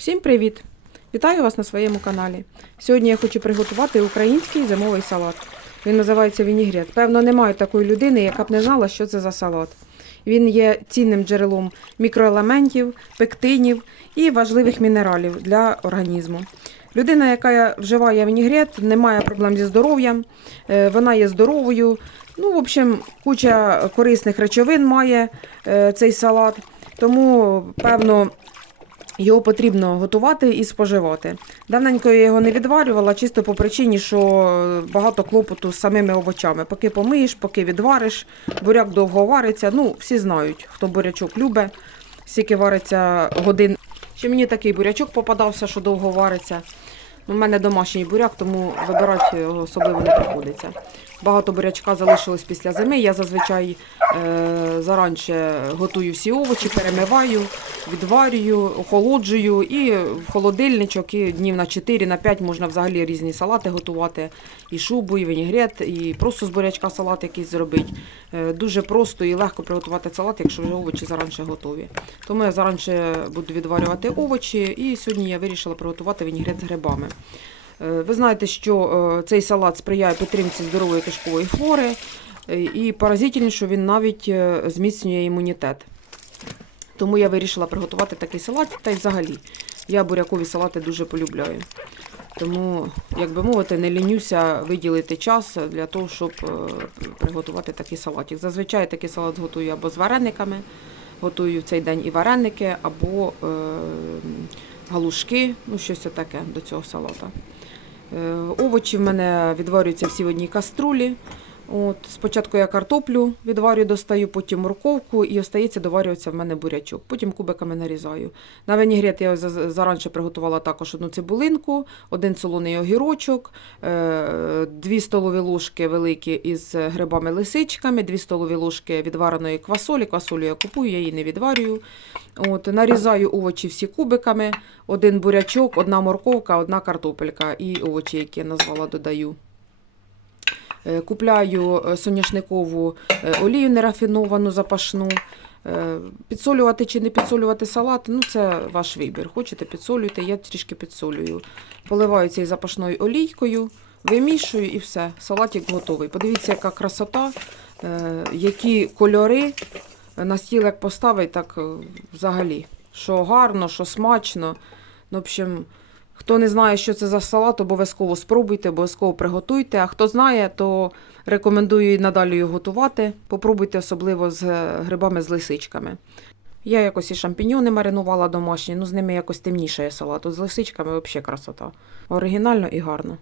Всім привіт! Вітаю вас на своєму каналі. Сьогодні я хочу приготувати український зимовий салат. Він називається вінігрет. Певно, немає такої людини, яка б не знала, що це за салат. Він є цінним джерелом мікроелементів, пектинів і важливих мінералів для організму. Людина, яка вживає вінігрет, не має проблем зі здоров'ям, е, вона є здоровою. Ну, в общем, куча корисних речовин має е, цей салат. Тому, певно, його потрібно готувати і споживати. Давненько я його не відварювала, чисто по причині, що багато клопоту з самими овочами. Поки помиєш, поки відвариш, буряк довго вариться. Ну, всі знають, хто бурячок любить, скільки вариться годин. Ще мені такий бурячок попадався, що довго вариться. У мене домашній буряк, тому вибирати його особливо не приходиться. Багато бурячка залишилось після зими. Я зазвичай е, заранче готую всі овочі, перемиваю, відварюю, охолоджую і в холодильничок, і днів на 4 на 5 можна взагалі різні салати готувати. І шубу, і вінігрет, і просто з бурячка салат якийсь зробити. Е, дуже просто і легко приготувати салат, якщо вже овочі заранче готові. Тому я заранче буду відварювати овочі, і сьогодні я вирішила приготувати вінігрет з грибами. Е, Ви знаєте, що е, цей салат сприяє підтримці здорової кишкової флори, і поразительно, що він навіть зміцнює імунітет. Тому я вирішила приготувати такий салат, та й взагалі я бурякові салати дуже полюбляю. Тому, як би мовити, не лінюся виділити час для того, щоб е, приготувати такий салатик. Зазвичай такий салат готую або з варениками, готую в цей день і вареники, або е, галушки, ну щось таке до цього салата. Е, Овочі в мене відварюються всі в одній каструлі. От, спочатку я картоплю відварю, достаю, потім морковку і остається доварюватися в мене бурячок. Потім кубиками нарізаю. На винігрет я за- заранше приготувала також одну цибулинку, один солоний огірочок, е, дві столові ложки великі із грибами-лисичками, дві столові ложки відвареної квасолі. Квасолю я купую, я її не відварюю. От, нарізаю овочі всі кубиками, один бурячок, одна морковка, одна картопелька і овочі, які я назвала, додаю. Е, Купляю е, соняшникову е, олію нерафіновану, запашну. Підсолювати чи не підсолювати салат, ну це ваш вибір. Хочете підсолюйте, я трішки підсолюю. Поливаю цей запашною олійкою, вимішую і все. Салатик готовий. Подивіться, яка красота, які кольори на стіл як поставить, так взагалі. Що гарно, що смачно. Ну, в общем, Хто не знає, що це за салат, обов'язково спробуйте, обов'язково приготуйте. А хто знає, то рекомендую і надалі його готувати. Попробуйте особливо з грибами з лисичками. Я якось і шампіньони маринувала домашні, ну з ними якось темніше є салат. З лисичками взагалі красота. Оригінально і гарно.